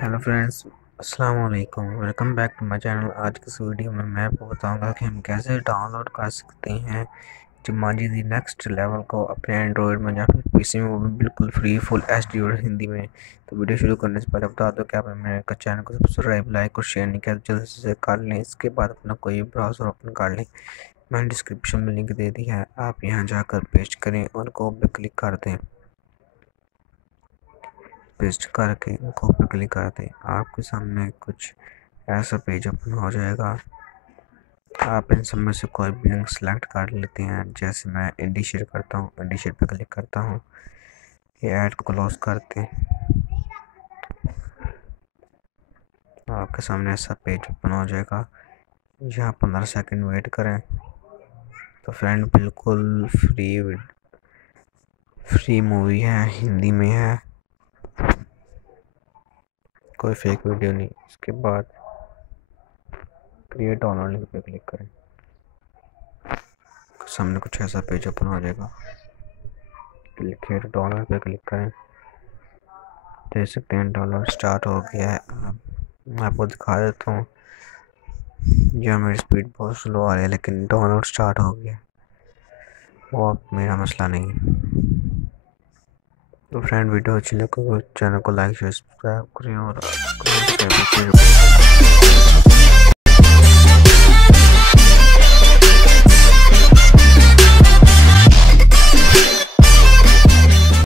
Hello friends, अस्सलाम वालेकुम। Welcome back to my channel. आज की इस वीडियो में मैं आपको बताऊंगा कि हम कैसे डाउनलोड कर सकते हैं जुमांजी दी नेक्स्ट लेवल को अपने एंड्रॉयड में या फिर पीसी में, वो भी बिल्कुल फ्री फुल एचडी और हिंदी में। तो वीडियो शुरू करने से पहले बता दो कि आपने मेरे चैनल को सब्सक्राइब, लाइक और शेयर नहीं किया तो जल्द से कर लें। इसके बाद अपना कोई ब्राउज़र ओपन कर लें। मैंने डिस्क्रिप्शन में लिंक दे दी है, आप यहाँ जाकर पेस्ट करें और कॉपी पे क्लिक कर दें। पेस्ट करके कॉपी क्लिक कर दें, आपके सामने कुछ ऐसा पेज ओपन हो जाएगा। आप इन सब में से कोई भी लिंक सेलेक्ट कर लेते हैं। जैसे मैं इंडी शेयर करता हूँ, इंडी शेयर पे क्लिक करता हूँ, ये ऐड को क्लोज करते हैं। आपके सामने ऐसा पेज ओपन हो जाएगा। यहाँ 15 सेकंड वेट करें। तो फ्रेंड बिल्कुल फ्री मूवी है, हिंदी में है, कोई फेक वीडियो नहीं। इसके बाद क्रिएट डाउनलोड लिंक पे क्लिक करें, सामने कुछ ऐसा पेज ओपन हो जाएगा। क्रिएट डाउनलोड पे क्लिक करें, देख सकते हैं डाउनलोड स्टार्ट हो गया है। मैं आपको दिखा देता हूँ। यह मेरी स्पीड बहुत स्लो आ रही है, लेकिन डाउनलोड स्टार्ट हो गया। वो अब मेरा मसला नहीं है। तो फ्रेंड, वीडियो अच्छी लगे तो चैनल को लाइक शेयर सब्सक्राइब करें और